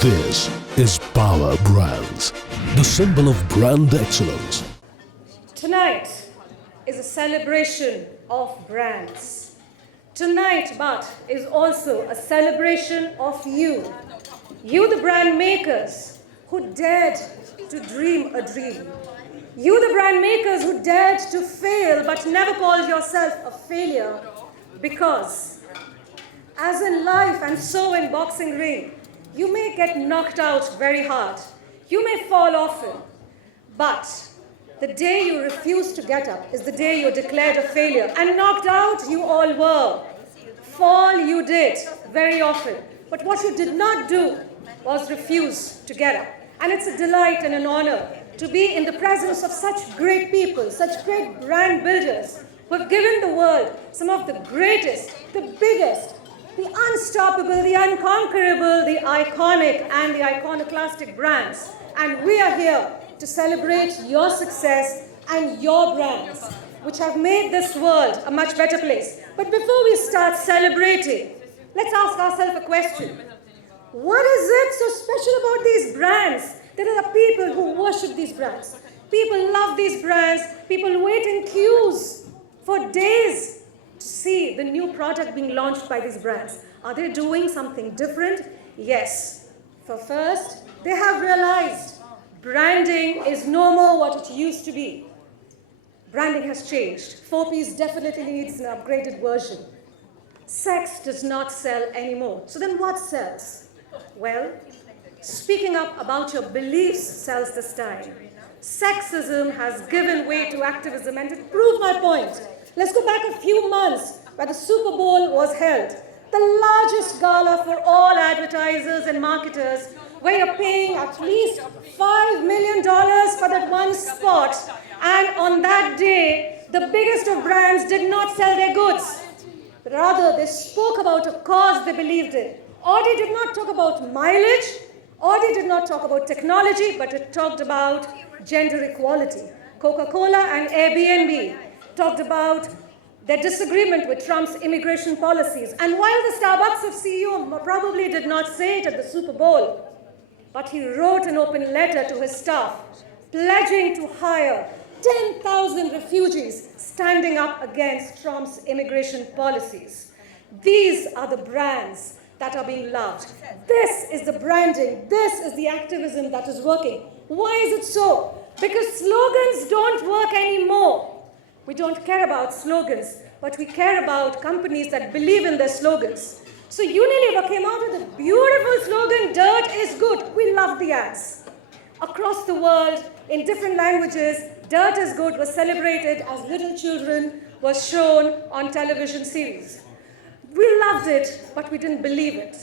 This is Power Brands, the symbol of brand excellence. Tonight is a celebration of brands. Tonight, but is also a celebration of you. You, the brand makers who dared to dream a dream. You, the brand makers who dared to fail but never called yourself a failure, because as in life and so in boxing ring, you may get knocked out very hard. You may fall often, but the day you refuse to get up is the day you're declared a failure. And knocked out you all were. Fall you did very often. But what you did not do was refuse to get up. And it's a delight and an honor to be in the presence of such great people, such great brand builders who have given the world some of the greatest, the biggest, the unstoppable, the unconquerable, the iconic and the iconoclastic brands. And we are here to celebrate your success and your brands, which have made this world a much better place. But before we start celebrating, let's ask ourselves a question. What is it so special about these brands? There are people who worship these brands. People love these brands. People wait in queues for days to see the new product being launched by these brands. Are they doing something different? Yes. For first, they have realized branding is no more what it used to be. Branding has changed. 4Ps definitely needs an upgraded version. Sex does not sell anymore. So then what sells? Well, speaking up about your beliefs sells this time. Sexism has given way to activism, and to prove my point, let's go back a few months where the Super Bowl was held. The largest gala for all advertisers and marketers, where you're paying at least $5 million for that one spot. And on that day, the biggest of brands did not sell their goods. Rather, they spoke about a cause they believed in. Audi did not talk about mileage. Audi did not talk about technology, but it talked about gender equality. Coca-Cola and Airbnb talked about their disagreement with Trump's immigration policies. And while the Starbucks CEO probably did not say it at the Super Bowl, but he wrote an open letter to his staff pledging to hire 10,000 refugees standing up against Trump's immigration policies. These are the brands that are being loved. This is the branding. This is the activism that is working. Why is it so? Because slogans don't work anymore. We don't care about slogans, but we care about companies that believe in their slogans. So Unilever came out with a beautiful slogan, "Dirt is good." We love the ads. Across the world, in different languages, "Dirt is good" was celebrated as little children were shown on television series. We loved it, but we didn't believe it.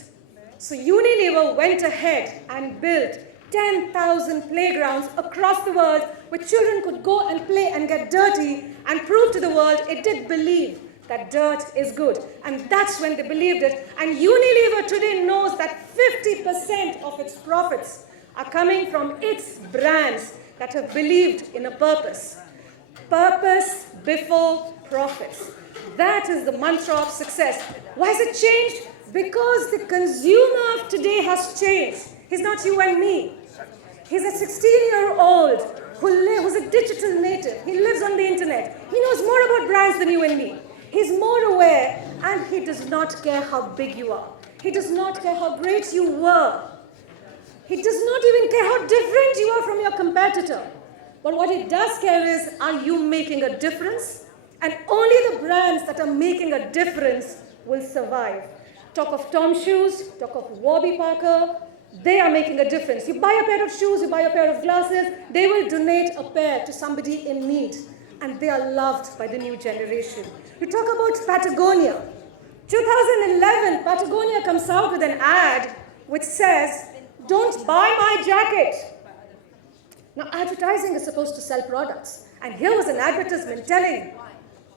So Unilever went ahead and built 10,000 playgrounds across the world where children could go and play and get dirty and prove to the world it did believe that dirt is good. And that's when they believed it. And Unilever today knows that 50% of its profits are coming from its brands that have believed in a purpose. Purpose before profits. That is the mantra of success. Why has it changed? Because the consumer of today has changed. He's not you and me. He's a 16-year-old who's a digital native. He lives on the internet. He knows more about brands than you and me. He's more aware, and he does not care how big you are. He does not care how great you were. He does not even care how different you are from your competitor. But what he does care is, are you making a difference? And only the brands that are making a difference will survive. Talk of Tom Shoes, talk of Warby Parker, they are making a difference. You buy a pair of shoes, you buy a pair of glasses, they will donate a pair to somebody in need. And they are loved by the new generation. You talk about Patagonia. 2011, Patagonia comes out with an ad which says, "Don't buy my jacket." Now, advertising is supposed to sell products. And here was an advertisement telling,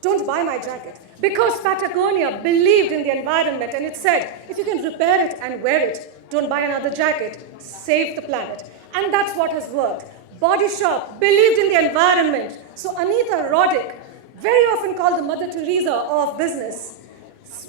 "Don't buy my jacket." Because Patagonia believed in the environment, and it said, if you can repair it and wear it, don't buy another jacket, save the planet. And that's what has worked. Body Shop believed in the environment. So Anita Roddick, very often called the Mother Teresa of business,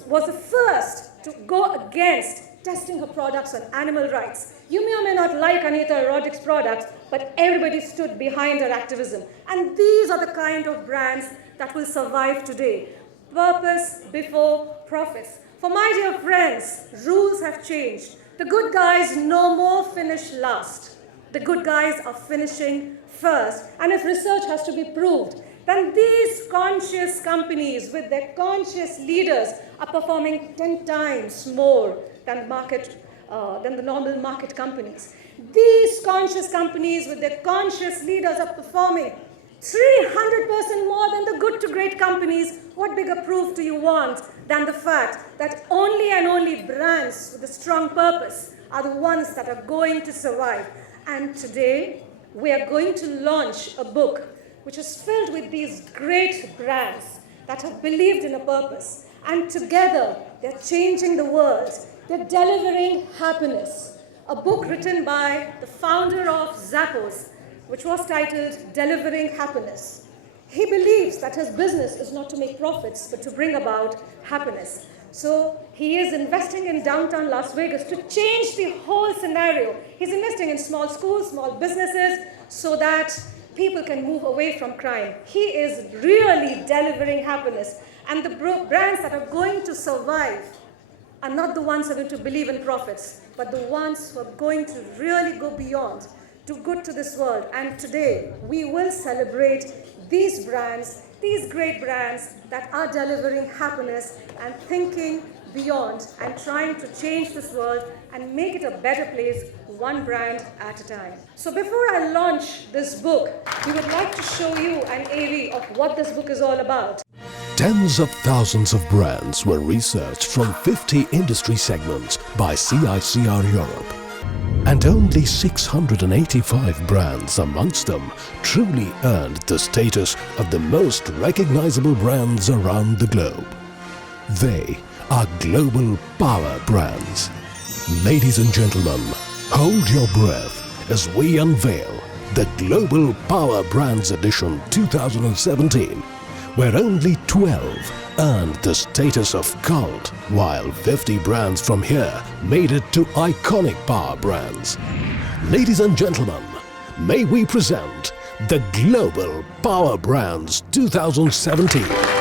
was the first to go against testing her products on animal rights. You may or may not like Anita Roddick's products, but everybody stood behind her activism. And these are the kind of brands that will survive today. Purpose before profits. For my dear friends, rules have changed. The good guys no more finish last. The good guys are finishing first. And if research has to be proved, then these conscious companies with their conscious leaders are performing 10 times more than the normal market companies. These conscious companies with their conscious leaders are performing 300% more than the good to great companies. What bigger proof do you want than the fact that only and only brands with a strong purpose are the ones that are going to survive? And today, we are going to launch a book which is filled with these great brands that have believed in a purpose. And together, they're changing the world. They're delivering happiness. A book written by the founder of Zappos, which was titled Delivering Happiness. He believes that his business is not to make profits, but to bring about happiness. So he is investing in downtown Las Vegas to change the whole scenario. He's investing in small schools, small businesses, so that people can move away from crime. He is really delivering happiness. And the brands that are going to survive are not the ones who are going to believe in profits, but the ones who are going to really go beyond, do good to this world. And today, we will celebrate these brands, these great brands that are delivering happiness and thinking beyond and trying to change this world and make it a better place, one brand at a time. So before I launch this book, we would like to show you an AV of what this book is all about. Tens of thousands of brands were researched from 50 industry segments by CICR Europe. And only 685 brands amongst them truly earned the status of the most recognizable brands around the globe. They are global power brands. Ladies and gentlemen, hold your breath as we unveil the Global Power Brands Edition 2017, where only 12 earned the status of cult, while 50 brands from here made it to iconic power brands. Ladies and gentlemen, may we present the Global Power Brands 2017.